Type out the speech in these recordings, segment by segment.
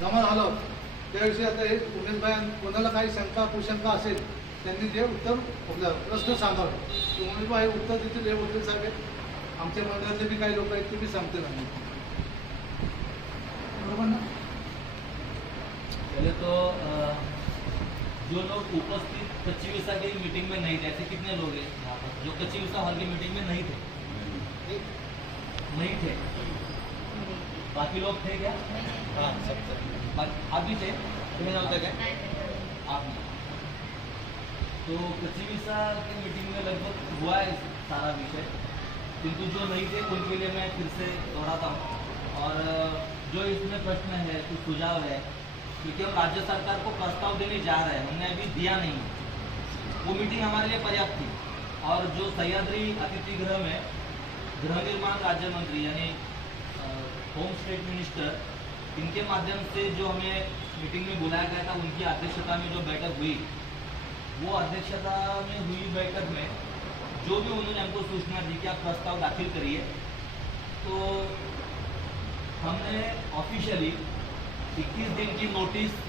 जमा झालं त्याविषयी आता हे उमेशभाई कोणाला काही शंका कुशंका असेल त्यांनी ते उत्तर प्रश्न सांगावे. उमेशभाई उत्तर देतील हे वकील साहेब आमच्या मंडळातले बी काही लोक आहेत ते बी सांगते नाही. बरोबर ना? पहले तो जो लोग उपस्थित कच्ची विसा की मीटिंग में नहीं थे, ऐसे कितने लोग हैं यहाँ पर जो कच्ची विसा हॉल की मीटिंग में नहीं थे? नहीं थे. बाकी लोग थे क्या? हाँ सब. आप भी थे? तुम्हें नहोते क्या? आप नहीं. तो कच्ची विसा की मीटिंग में लगभग हुआ है सारा विषय, किंतु जो नहीं थे उनके लिए मैं फिर से दोहराता हूँ. और जो इसमें प्रश्न है, कुछ सुझाव है, क्योंकि हम राज्य सरकार को प्रस्ताव देने जा रहे हैं, हमने अभी दिया नहीं. वो मीटिंग हमारे लिए पर्याप्त थी. और जो सह्याद्री अतिथि गृह में गृह निर्माण राज्य मंत्री यानी होम स्टेट मिनिस्टर, इनके माध्यम से जो हमें मीटिंग में बुलाया गया था, उनकी अध्यक्षता में जो बैठक हुई, वो अध्यक्षता में हुई बैठक में जो भी उन्होंने हमको सूचना दी कि आप प्रस्ताव दाखिल करिए, तो हमने ऑफिशियली 21 दिन की नोटिस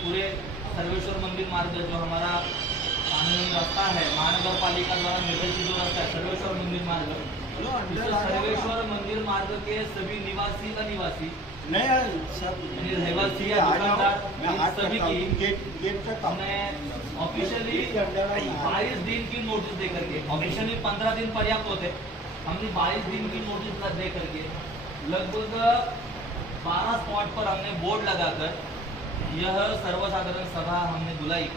पूरे सर्वेश्वर मंदिर मार्ग जो हमारा कानूनी रास्ता है महानगर पालिका द्वारा निर्देशित जो रास्ता है सर्वेश्वर मंदिर मार्ग, सर्वेश्वर मंदिर मार्ग के सभी निवासी अनिवासी रहवासी या दुकानदार सभी की हमने ऑफिशियली 22 दिन की नोटिस दे करके, ऑफिशियली 15 दिन पर्याप्त होते, हमने 22 दिन की नोटिस दे करके लगभग 12 स्पॉट पर हमने बोर्ड लगाकर यह सर्वसाधारण सभा हमने बुलाई.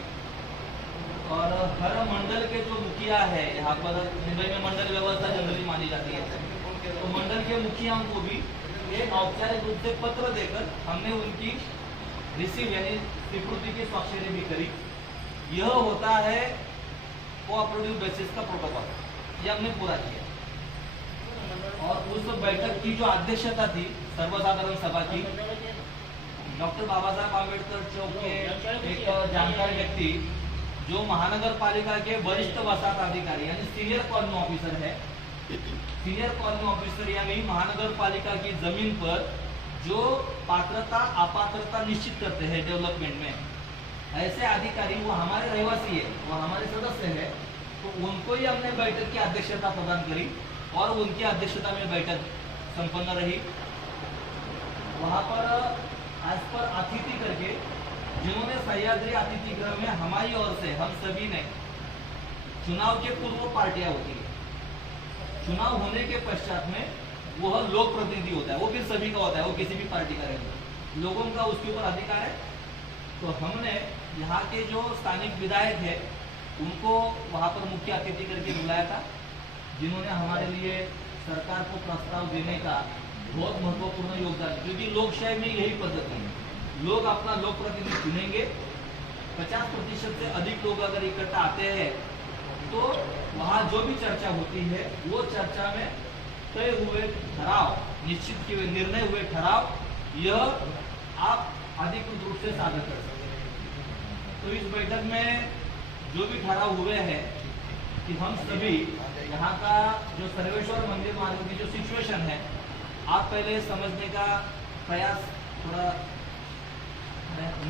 और हर मंडल के जो मुखिया है, यहाँ पर मुंबई में मंडल व्यवस्था जनरली मानी जाती है, तो मंडल के मुखियाओं को भी एक औपचारिक रूप से पत्र देकर हमने उनकी रिसीव यानी स्वीकृति की स्वाक्षरी भी करी. यह होता है कोऑपरेटिव बेसिस का प्रोटोकॉल, यह हमने पूरा किया. और उस बैठक की जो अध्यक्षता थी सर्वसाधारण सभा की, डॉक्टर बाबा साहब आम्बेडकर चौक के एक जानकार व्यक्ति जो महानगर पालिका के वरिष्ठ वसाहत अधिकारी यानी सीनियर कॉलोनी ऑफिसर है, सीनियर कॉलोनी ऑफिसर यानी महानगर पालिका की जमीन पर जो पात्रता अपात्रता निश्चित करते हैं डेवलपमेंट में, ऐसे अधिकारी वो हमारे रहवासी है, वो हमारे सदस्य है, तो उनको ही हमने बैठक की अध्यक्षता प्रदान करी और उनकी अध्यक्षता में बैठक संपन्न रही. वहाँ पर आज पर अतिथि करके जिन्होंने सह्याद्री अतिथि गृह में हमारी ओर से हम सभी ने, चुनाव के पूर्व पार्टियां होती है, चुनाव होने के पश्चात में वह लोक प्रतिनिधि होता है, वो फिर सभी का होता है, वो किसी भी पार्टी का रहेगा, लोगों का उसके ऊपर अधिकार है. तो हमने यहाँ के जो स्थानिक विधायक है उनको वहाँ पर मुख्य अतिथि करके बुलाया था, जिन्होंने हमारे लिए सरकार को प्रस्ताव देने का बहुत महत्वपूर्ण योगदान, क्योंकि लोकशाही में यही पद्धति है, लोग अपना लोक प्रतिनिधि चुनेंगे, 50% से अधिक लोग अगर इकट्ठा आते हैं तो वहाँ जो भी चर्चा होती है वो चर्चा में तय हुए ठराव, निश्चित किए हुए निर्णय हुए ठराव, यह आप अधिकृत रूप से साझा कर सकते हैं. तो इस बैठक में जो भी ठराव हुए हैं कि हम सभी यहाँ का जो सर्वेश्वर मंदिर मार्ग की जो सिचुएशन है, आप पहले समझने का प्रयास थोड़ा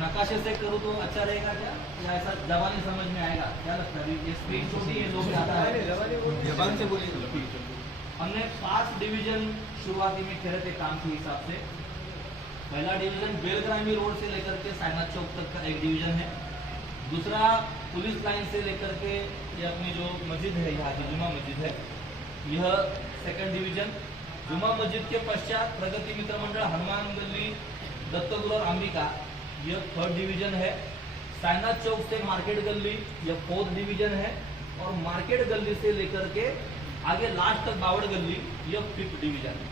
नकाशे से करूँ तो अच्छा रहेगा क्या, या ऐसा जबानी समझ में आएगा? क्या लगता है? ये स्क्रीन छोटी है, लोग आता है जबान से बोलिए. हमने 5 डिवीजन शुरुआती में खेले थे काम के हिसाब से. पहला डिवीजन बेलग्रामी रोड से लेकर के साइनाथ चौक तक का एक डिवीजन है. दूसरा पुलिस लाइन से लेकर के ये अपनी जो मस्जिद है यहाँ की जुमा मस्जिद है, यह सेकंड डिवीजन. जुमा मस्जिद के पश्चात प्रगति मित्र मंडल हनुमान गली दत्तगुरु और अंबिका, यह 3rd डिवीजन है. साइनाथ चौक से मार्केट गली यह 4th डिवीजन है. और मार्केट गली से लेकर के आगे लास्ट तक बावड़ गली यह 5th डिवीजन है.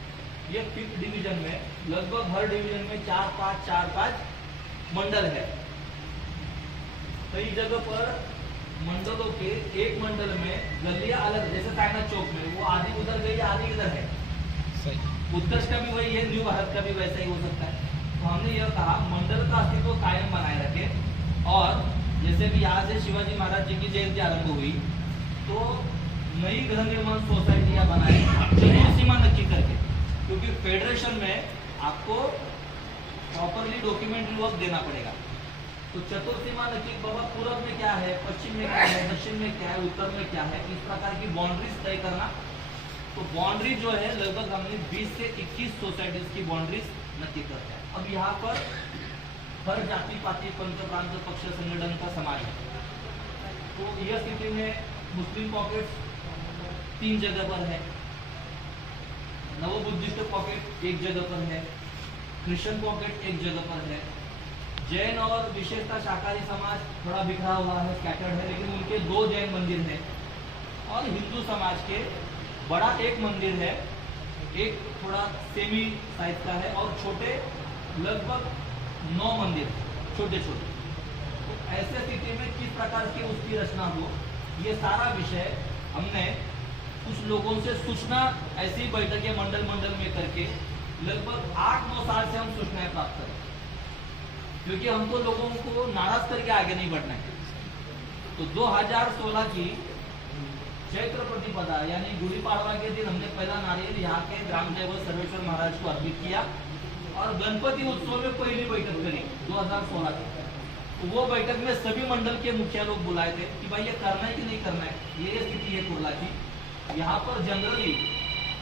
यह 5th डिवीजन में लगभग हर डिवीजन में 4-5 मंडल है. कई जगह पर मंडलों के एक मंडल में गलियां अलग, जैसे साइनाथ चौक में वो आधी उधर गई आधी इधर है, उत्कर्ष का भी वही है, न्यू भारत का भी वैसा ही हो सकता है. तो हमने यह कहा मंडल का अस्तित्व कायम बनाए रखे. और जैसे भी यहाँ से शिवाजी महाराज जी की जयंती आरंभ हुई तो नई गृह निर्माण सोसाइटियाँ बनाए, जमीन सीमा नक्की करके, क्योंकि फेडरेशन में आपको प्रॉपरली डॉक्यूमेंट्री वर्क देना पड़ेगा। तो चतुर्थीमा नक्की बाबा पूरब में क्या है, पश्चिम में क्या है, दक्षिण में क्या है, उत्तर में क्या है, इस प्रकार की बाउंड्रीज तय करना। तो बाउंड्री जो है लगभग हमने 20 से 21 सोसाइटीज की बाउंड्रीज नक्की करते हैं। अब यहाँ पर हर जाति पाति पंथ प्रांत पक्ष संगठन का समाज है। तो यह स्थिति में मुस्लिम पॉकेट 3 जगह पर है, नवो बुद्धिस्ट पॉकेट 1 जगह पर है, क्रिश्चियन पॉकेट 1 जगह पर है, जैन और विशेषता शाकाहारी समाज थोड़ा बिखरा हुआ है, स्कैटर्ड है, लेकिन उनके 2 जैन मंदिर हैं। और हिंदू समाज के बड़ा एक मंदिर है, एक थोड़ा सेमी साइज का है, और छोटे लगभग 9 मंदिर छोटे छोटे। तो ऐसे स्थिति में किस प्रकार की उसकी रचना हो, ये सारा विषय हमने कुछ लोगों से सूचना ऐसी बैठकें मंडल में करके लगभग 8-9 साल से हम सूचनाएं प्राप्त करें, क्योंकि हमको लोगों को नाराज करके आगे नहीं बढ़ना है। तो 2016 की चैत्र प्रतिपदा यानी गुड़ी पाड़वा के दिन हमने पहला नारियल यहाँ के ग्राम देवत सर्वेश्वर महाराज को अर्पित किया, और गणपति उत्सव में पहली बैठक करी 2016 की। तो वो बैठक में सभी मंडल के मुखिया लोग बुलाए थे कि भाई ये करना है कि नहीं करना है, ये स्थिति है कुर्ला की। यहाँ पर जनरली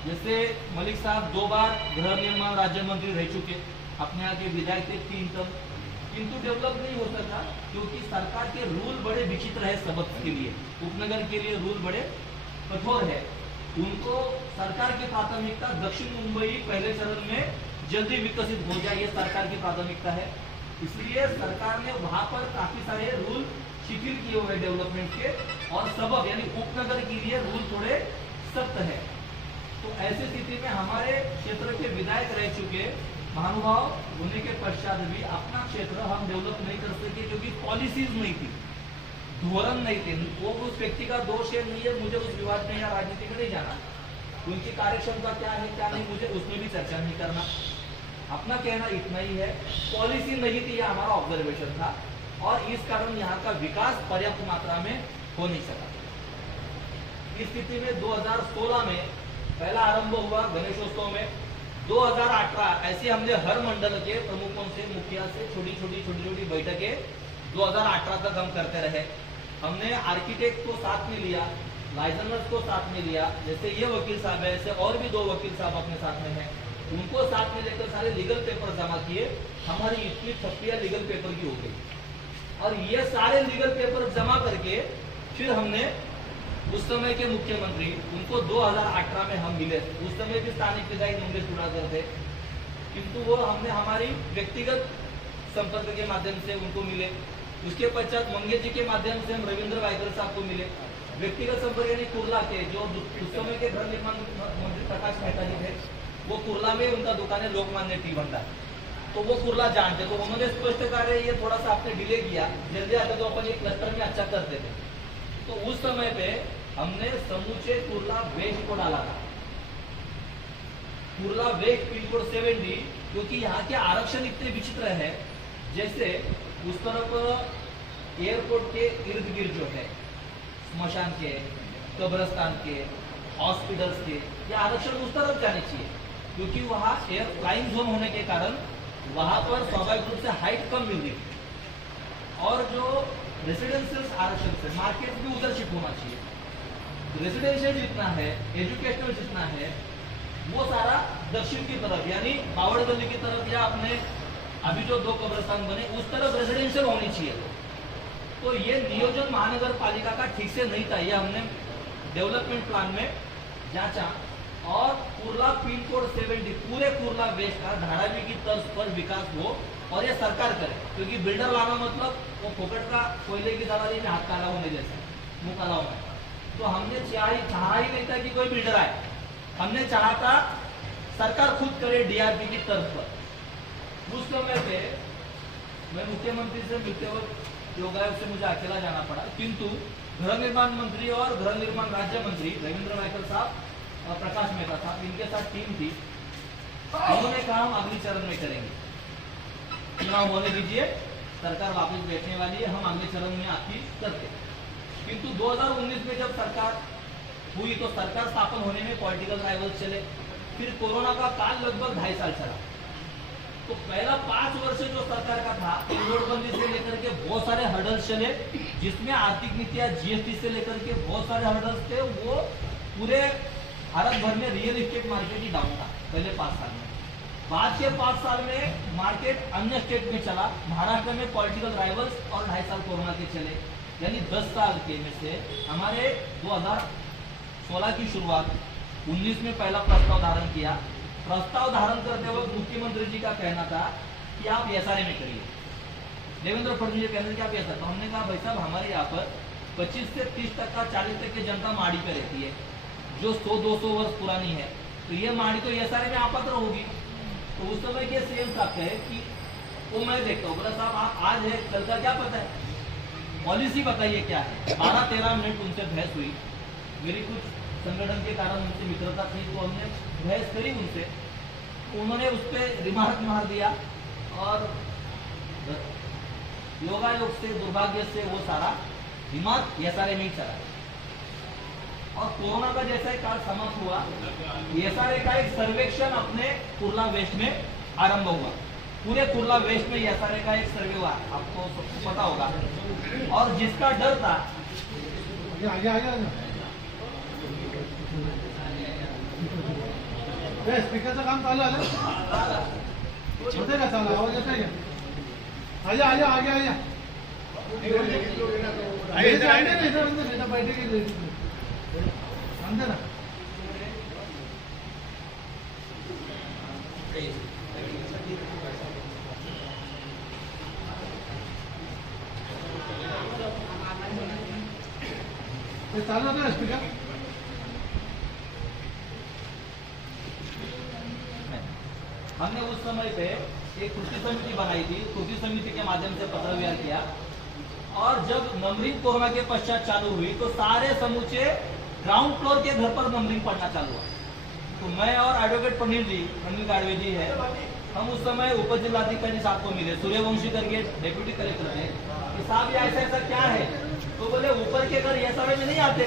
जैसे मलिक साहब 2 बार गृह निर्माण राज्य मंत्री रह चुके, अपने यहाँ के विधायक थे 3 तक, किंतु डेवलप नहीं हो सका क्योंकि सरकार के रूल बड़े विचित्र है। सबक के लिए उपनगर के लिए रूल बड़े कठोर है। उनको सरकार की प्राथमिकता दक्षिण मुंबई पहले चरण में जल्दी विकसित हो जाए, ये सरकार की प्राथमिकता है। इसलिए सरकार ने वहां पर काफी सारे रूल शिथिल किए हुए डेवलपमेंट के, और सबक यानी उपनगर के लिए रूल थोड़े सख्त है। तो ऐसी स्थिति में हमारे क्षेत्र के विधायक रह चुके महानुभाव होने के पश्चात भी अपना क्षेत्र हम डेवलप नहीं कर सके, क्योंकि पॉलिसीज नहीं थी, धोरण नहीं थे। वो उस व्यक्ति का दोष है नहीं है, मुझे उस विवाद में या राजनीति में नहीं जाना, उनकी कार्यक्षमता क्या है क्या नहीं, मुझे उसमें भी चर्चा नहीं करना। अपना कहना इतना ही है, पॉलिसी नहीं थी, यह हमारा ऑब्जर्वेशन था, और इस कारण यहाँ का विकास पर्याप्त मात्रा में हो नहीं सका। इस स्थिति में 2016 में पहला आरंभ हुआ गणेशोत्सव में। 2018 ऐसे हमने हर मंडल के प्रमुखों से, मुखिया से छोटी बैठकें 2018 तक हम करते रहे। हमने आर्किटेक्ट को साथ में लिया, लाइसेंस को साथ में लिया, जैसे ये वकील साहब है, ऐसे और भी 2 वकील साहब अपने साथ में हैं, उनको साथ में लेकर सारे लीगल पेपर जमा किए। हमारी इतनी छप्पियां लीगल पेपर की हो गई, और ये सारे लीगल पेपर जमा करके फिर हमने उस समय के मुख्यमंत्री, उनको 2018 में हम मिले। उस समय भी स्थानिक विधायक मंगेश कुड़ाकर थे, किंतु वो हमने हमारी व्यक्तिगत संपर्क के माध्यम से उनको मिले। उसके पश्चात मंगेश जी के माध्यम से हम रविंद्र वायकर साहब को मिले। व्यक्तिगत संपर्क यानी कुर्ला के जो उस समय के गृह निर्माण मंत्री प्रकाश मेहता जी थे, वो कुर्ला में उनका दुकान है लोकमान्य टी भंडार, तो वो कुर्ला जानते। तो उन्होंने स्पष्ट कहा ये थोड़ा सा आपने डिले किया, जल्दी आते तो अपन एक क्लस्टर में अच्छा करते थे। तो उस समय पे हमने समूचे कुर्ला वेस्ट को डाला था, कुर्ला वेस्ट पिन कोड 70, क्योंकि यहाँ के आरक्षण इतने विचित्र है। जैसे उस तरफ एयरपोर्ट के इर्द गिर्द जो है स्मशान के, कब्रस्तान के, हॉस्पिटल्स के, ये आरक्षण उस तरफ जाने चाहिए, क्योंकि वहाँ एयर फ्लाइंग जोन होने के कारण वहां पर स्वाभाविक रूप से हाइट कम मिल रही है। और जो रेसिडेंशियल आरक्षण से मार्केट भी उधर शिफ्ट होना चाहिए। रेसिडेंशियल जितना है, एजुकेशनल जितना है, वो सारा दक्षिण की तरफ यानी बावड़ गली की तरफ, या अपने अभी जो 2 कब्रिस्तान बने उस तरफ रेसिडेंशियल होनी चाहिए। तो ये नियोजन महानगर पालिका का ठीक से नहीं था, ये हमने डेवलपमेंट प्लान में जांचा, और कुर्ला पिन कोड 70 पूरे कुर्ला वेस्ट का धारावी की तर्ज पर विकास हो, और ये सरकार करे, क्योंकि बिल्डर लाना मतलब वो फोकट का कोयले की दलाली में हाथ काला होने जैसा, मुंह काला होना। तो हमने चाहा ही नहीं था कि कोई बिल्डर आए, हमने चाहा था सरकार खुद करे डीआरपी की तर्ज पर। उस समय पे मैं मुख्यमंत्री से मिलते वक्त योगायोग से मुझे अकेला जाना पड़ा, किंतु गृह निर्माण मंत्री और गृह निर्माण राज्य मंत्री रविंद्र वायकर साहब और प्रकाश मेहता साहब, इनके साथ टीम थी। उन्होंने कहा हम अगली चरण में करेंगे, चुनाव होने दीजिए, सरकार वापस बैठने वाली है, हम अगले चरण में आपकी करते। किंतु 2019 में जब सरकार हुई तो सरकार स्थापन होने में पॉलिटिकल राइवल्स चले, फिर कोरोना का काल लगभग 2.5 साल चला। तो पहला 5 वर्ष जो सरकार का था, नोटबंदी से लेकर के बहुत सारे हर्डल्स चले, जिसमें आर्थिक नीतियां जीएसटी से लेकर के बहुत सारे हर्डल्स थे। वो पूरे भारत भर में रियल एस्टेट मार्केट ही डाउन था पहले 5 साल में। बाद के 5 साल में मार्केट अन्य स्टेट में चला। महाराष्ट्र में पॉलिटिकल राइवल्स और 2.5 साल कोरोना के चले, यानी 10 साल के में से हमारे 2016 की शुरुआत, 19 में पहला प्रस्ताव धारण किया। प्रस्ताव धारण करते वक्त मुख्यमंत्री जी का कहना था कि आप एसआरए में करिए। देवेंद्र फडणवीस जी कहते हैं कि आप ऐसा, तो हमने कहा भाई साहब हमारे यहाँ पर 25 से 30%, 40% जनता माड़ी पे रहती है जो 100-200 वर्ष पुरानी है, तो ये माड़ी तो एसआरए में अपात्र होगी। तो उस समय के सीएम साहब कहे कि वो मैं देखता हूँ, बोला साहब आप आज है कल का क्या पता है, पॉलिसी बताइए क्या है। 12-13 मिनट उनसे बहस हुई। मेरी कुछ संगठन के कारण उनसे मित्रता थी, तो हमने बहस करी उनसे। उन्होंने उस पर रिमार्क मार दिया और योगायोग से, दुर्भाग्य से वो सारा दिमाग एसआरए में ही चला। और कोरोना का जैसा ही काल समाप्त हुआ, एसआरए का एक सर्वेक्षण अपने कुर्ला वेस्ट में आरंभ हुआ। पूरे कुर्ला वेस्ट में एसआरए का एक सर्वे हुआ, आपको सबको पता होगा। और जिसका डर था, स्पीकरचं काम चालू आलं होते का? चालू आवाज येत आहे का? आया आया आगे आया बैठे अंदर ना चालू होता स्पीकर। हमने उस समय पे एक कृषि समिति बनाई थी, कृषि समिति के माध्यम से पत्र व्यवहार किया। और जब नंबरिंग कोरोना के पश्चात चालू हुई तो सारे समूचे ग्राउंड फ्लोर के घर पर नंबरिंग पड़ना चालू हुआ। तो मैं और एडवोकेट प्रनील गाड़वे जी है, हम उस समय उप जिलाधिकारी साहब को मिले, सूर्यवंशी करके डेप्यूटी कलेक्टर थे, कि साहब ये ऐसा ऐसा क्या है। तो बोले ऊपर के घर एसआरए में नहीं आते।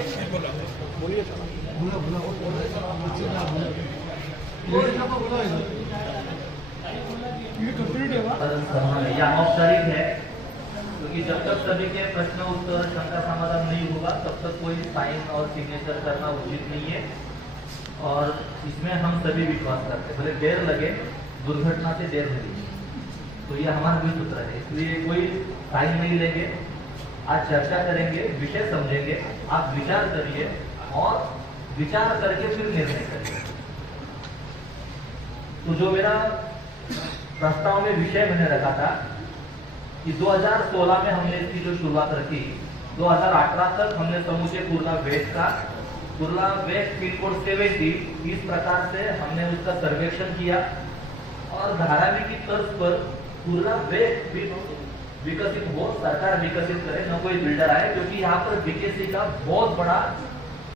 ये अनौपचारिक है, क्योंकि जब तक सभी के प्रश्न उत्तर शंका समाधान नहीं होगा तब तक कोई साइन और सिग्नेचर करना उचित नहीं है। और इसमें हम सभी विश्वास करते हैं, भले देर लगे, दुर्घटना से देर लगी, तो ये हमारा भी सूत्र है। इसलिए कोई साइन नहीं लेंगे, आज चर्चा करेंगे, विषय समझेंगे, आप विचार करिए और विचार करके फिर निर्णय करिए। तो जो मेरा प्रस्ताव में विषय मैंने रखा था कि 2016 में हमने इसकी जो शुरुआत रखी, 2018 तक हमने समूचे कुर्ला वेस्ट का, कुर्ला वेस्ट पिन कोड 70, इस प्रकार से हमने उसका सर्वेक्षण किया। और धारावी की तर्ज पर कुर्ला वेस्ट भी विकसित हो, सरकार विकसित करे, न कोई बिल्डर आए, क्योंकि यहाँ पर बीकेसी का बहुत बड़ा